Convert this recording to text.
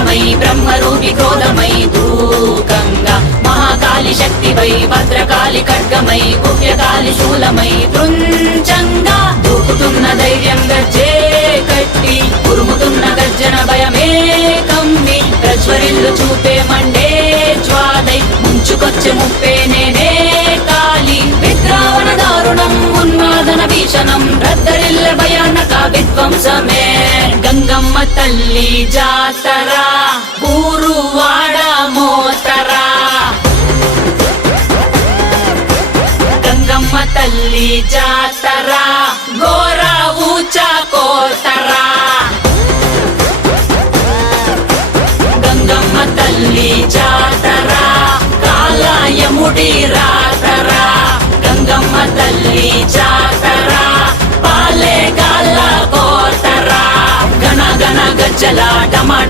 రుద్రమై బ్రహ్మరూపి క్రోధమై దూకంగా మహాకాళి శక్తివై భద్రకాళి ఖడ్గమై గుహ్యకాళి శూలమై తృంచంగా దూకుతున్న ధైర్యం గజ్జే కట్టి ఉరుముతున్న గర్జన భయమే కమ్మి ప్రజ్వరిల్లు చూపే మండే జ్వాలై ముంచుకొచ్చే ముప్పే నేనే కాళి విద్రావణ దారుణం ఉన్మాదన భీషణం రద్దరిల్ల భయానక విధ్వంసమే గంగమ్మ తల్లి జాతర ఊరువాడ మోతర గంగమ్మ తల్లి జాతర ఘోర ఊచ కోతర గంగమ్మ తల్లి జాతర కాలయముడి రాతర గంగమ్మ తల్లి జాతర పాలే గాల కోతర గణ గణ గజ్జల టమా